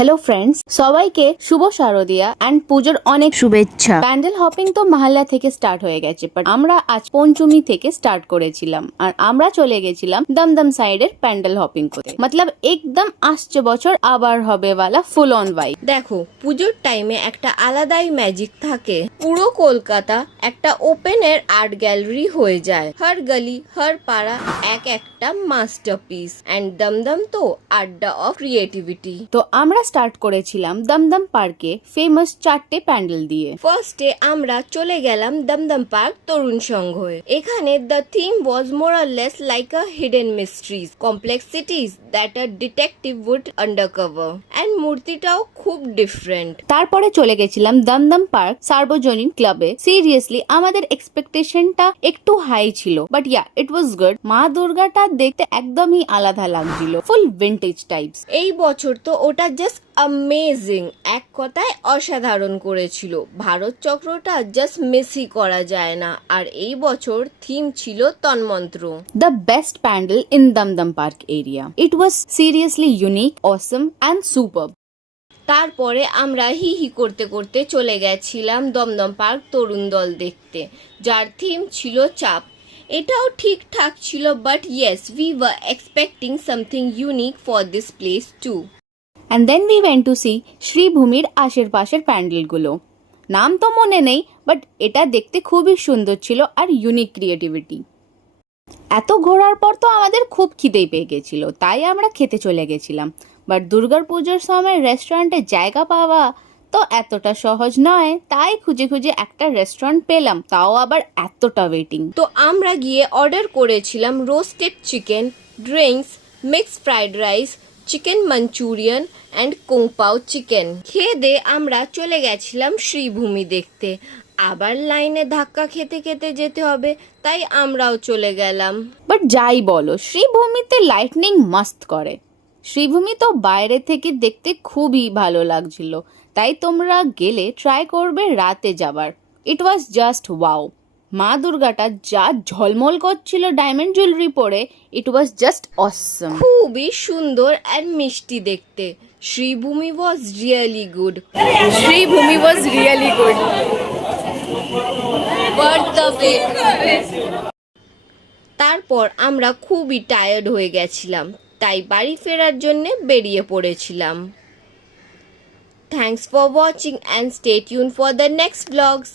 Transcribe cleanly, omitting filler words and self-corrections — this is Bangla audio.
হ্যালো ফ্রেন্ডস, সবাইকে শুভ শারদিয়া অ্যান্ড পুজোর অনেক শুভেচ্ছা। প্যান্ডেল হপিং তো মহল্লা থেকে স্টার্ট হয়ে গেছে, বাট আমরা আজ পঞ্চমী থেকে স্টার্ট করেছিলাম আর আমরা চলে গেছিলাম দমদম সাইডের প্যান্ডেল হপিং করতে। মতলব একদম আসছে বছর আবার হবে ওয়ালা ফুল অন ভাইব। দেখো, পুজোর টাইমে একটা আলাদাই ম্যাজিক থাকে। পুরো কলকাতা একটা ওপেন এর আর্ট গ্যালারি হয়ে যায়। হর গলি হর পাড়া এক একটা মাস্টারপিস, এন্ড দমদম তো আড্ডা অফ ক্রিয়েটিভিটি। তো আমরা স্টার্ট করেছিলাম দমদম পার্কে ফেমাস 4টে প্যান্ডেল দিয়ে। ফার্স্টে আমরা চলে গেলাম দমদম পার্ক তরুণ সংঘে। এখানে the theme was more or less like a hidden mysteries, complexities that a detective would undercover, and মূর্তিটাও খুব ডিফারেন্ট। তারপরে চলে গেছিলাম দমদম পার্ক সার্বজনীন ক্লাবে। সিরিয়াসলি আমাদের এক্সপেকটেশনটা একটু হাই ছিল, but yeah it was good. মা দুর্গাটা দেখতে একদমই আলাদা লাগছিল, ফুল ভিন্টেজ টাইপস। এই বছর তো ওটা জাস্ট অ্যামেজিং, এক কথায় অসাধারণ করেছিল। ভারত চক্রটা জাস্ট মিসই করা যায় না। আর এই বছর থিম ছিল তন্মন্ত্র। The best pandal in Damdam Park area. It was seriously unique, awesome and superb. তারপরে আমরা হি হি করতে করতে চলে গেছিলাম দমদম পার্ক তরুণ দল দেখতে, যার থিম ছিল চাপ। এটাও ঠিকঠাক ছিল, but yes, we were expecting something unique for this place to. And then we went to see Shri Bhumir আশেপাশের প্যান্ডেলগুলো। নাম তো মনে নেই, বাট এটা দেখতে খুবই সুন্দর ছিল আর ইউনিক ক্রিয়েটিভিটি। এত ঘোরার পর তো আমাদের খুব খিদেই পেয়ে গেছিল, তাই আমরা খেতে চলে গেছিলাম। বাট দুর্গার পুজোর সময় রেস্টুরেন্টে জায়গা পাওয়া তো এতটা সহজ নয়, তাই খুঁজে খুঁজে একটা রেস্টুরেন্ট পেলাম, তাও আবার এতটা ওয়েটিং। তো আমরা গিয়ে অর্ডার করেছিলাম roasted chicken, drinks, mixed fried rice, chicken Manchurian and kung pao chicken. খেয়ে দিয়ে আমরা চলে গেছিলাম শ্রীভূমি দেখতে। আবার লাইনে ধাক্কা খেতে খেতে যেতে হবে, তাই আমরাও চলে গেলাম। বাট যাই বলো, শ্রীভূমিতে লাইটনিং মাস্ত করে। শ্রীভূমি তো বাইরে থেকে দেখতে খুবই ভালো লাগছিল, তাই তোমরা গেলে ট্রাই করবে রাতে যাবার। ইট ওয়াজ জাস্ট ওয়াও। মা দুর্গাটা যা ঝলমল করছিল ডায়মন্ড জুয়েলারি পরে, ইট ওয়াজ জাস্ট অসম। খুবই সুন্দর অ্যান্ড মিষ্টি দেখতে। Sribhumi was really good. Sribhumi was really good. তারপর আমরা খুবই টায়ার্ড হয়ে গেছিলাম, তাই বাড়ি ফেরার জন্য বেরিয়ে পড়েছিলাম। Thanks for watching and stay tune for the next blogs.